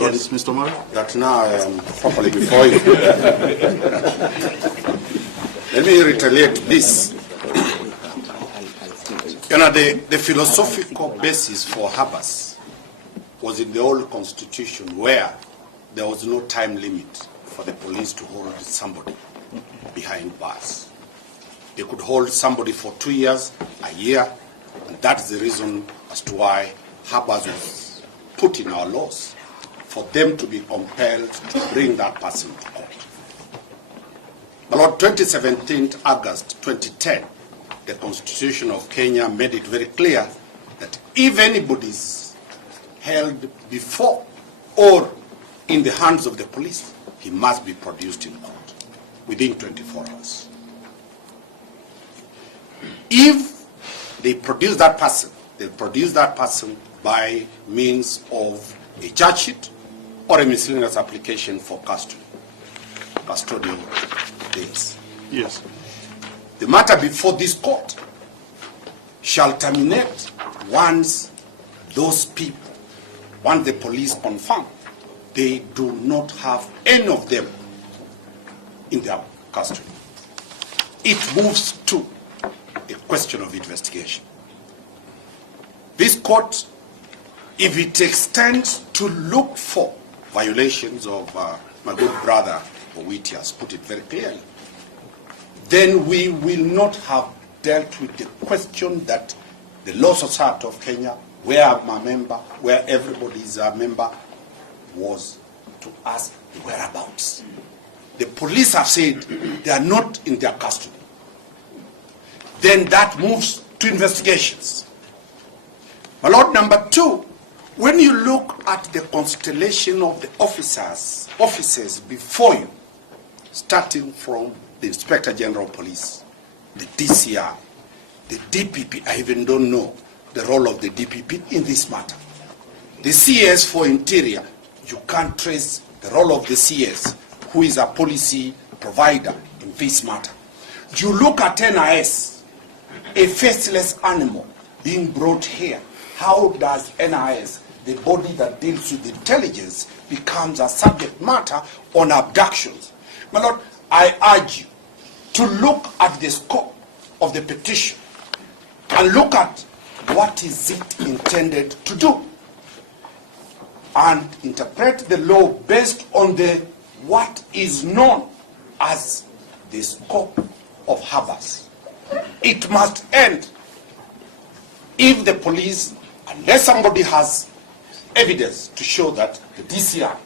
Yes, Mr. Omari. That now I am properly before you. Let me retaliate this. You know, the philosophical basis for habeas was in the old constitution where there was no time limit for the police to hold somebody behind bars. They could hold somebody for 2 years, a year, and that's the reason as to why habeas was put in our laws, for them to be compelled to bring that person to court. But on 2017, August 2010, the Constitution of Kenya made it very clear that if anybody is held before or in the hands of the police, he must be produced in court within 24 hours. If they produce that person, they produce that person by means of a charge sheet or a miscellaneous application for custodial days. Yes. The matter before this court shall terminate once those people, once the police confirm they do not have any of them in their custody. It moves to a question of investigation. This court, if it extends to look for violations of my good brother Owiti has put it very clearly, then we will not have dealt with the question that the Law Society of Kenya, where I'm a member, where everybody is a member, was to ask the whereabouts. The police have said they are not in their custody. Then that moves to investigations. My Lord, number two, when you look at the constellation of the officers before you, starting from the Inspector General of Police, the DCI, the DPP, I even don't know the role of the DPP in this matter. The CS for Interior, you can't trace the role of the CS, who is a policy provider in this matter. You look at NIS, a faceless animal being brought here. How does NIS, the body that deals with intelligence, becomes a subject matter on abductions? My Lord, I urge you to look at the scope of the petition and look at what is it intended to do and interpret the law based on the what is known as the scope of habeas. It must end if the police, unless somebody has evidence to show that the DCI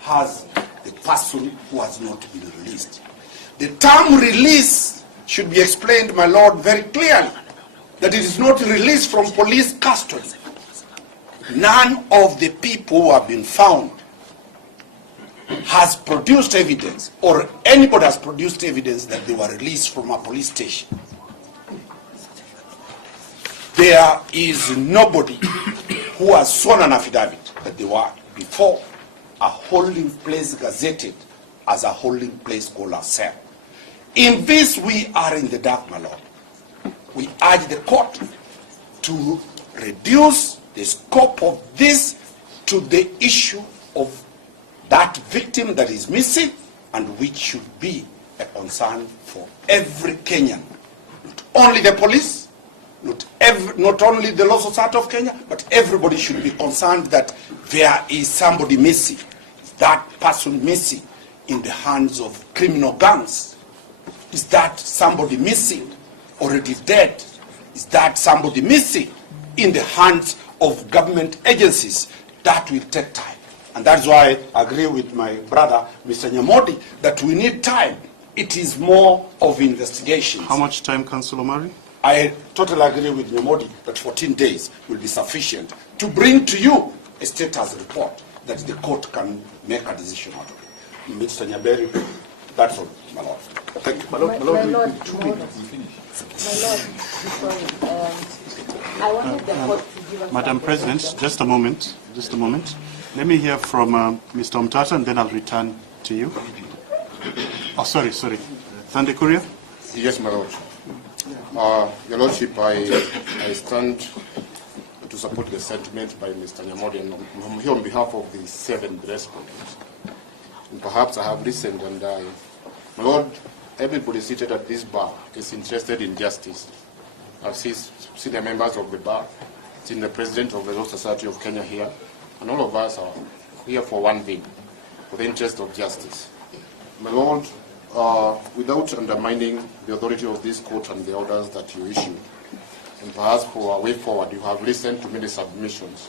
has the person who has not been released. The term release should be explained, my Lord, very clearly, that it is not released from police custody. None of the people who have been found has produced evidence, or anybody has produced evidence that they were released from a police station. There is nobody who has sworn an affidavit that they were before a holding place gazetted as a holding place called a cell. In this, we are in the dark, my Lord. We urge the court to reduce the scope of this to the issue of that victim that is missing, and which should be a concern for every Kenyan. Not only the police, not only the Law Society of Kenya, but everybody should be concerned that there is somebody missing. Is that person missing in the hands of criminal gangs? Is that somebody missing, already dead? Is that somebody missing in the hands of government agencies? That will take time. And that's why I agree with my brother, Mr. Nyamodi, that we need time. It is more of investigation. How much time, Councillor Omari? I totally agree with Nyamodi that 14 days will be sufficient to bring to you a status report that the court can make a decision out of it. Mr. Nyaberi, that's all, my Lord. Thank you. My Lord, I wanted the court to give us... Madam President, just a moment. Let me hear from Mr. Omtata, and then I'll return to you. Oh, sorry. Thande Kuria? Yes, my Lord. Your Lordship, I stand to support the sentiment by Mr. Nyamori, and I'm here on behalf of the 7 respondents. And perhaps I have listened, and my Lord, everybody seated at this bar is interested in justice. I've seen the members of the bar, seen the President of the Law Society of Kenya here, and all of us are here for one thing, for the interest of justice. My Lord, without undermining the authority of this court and the orders that you issued, and perhaps for a way forward, you have listened to many submissions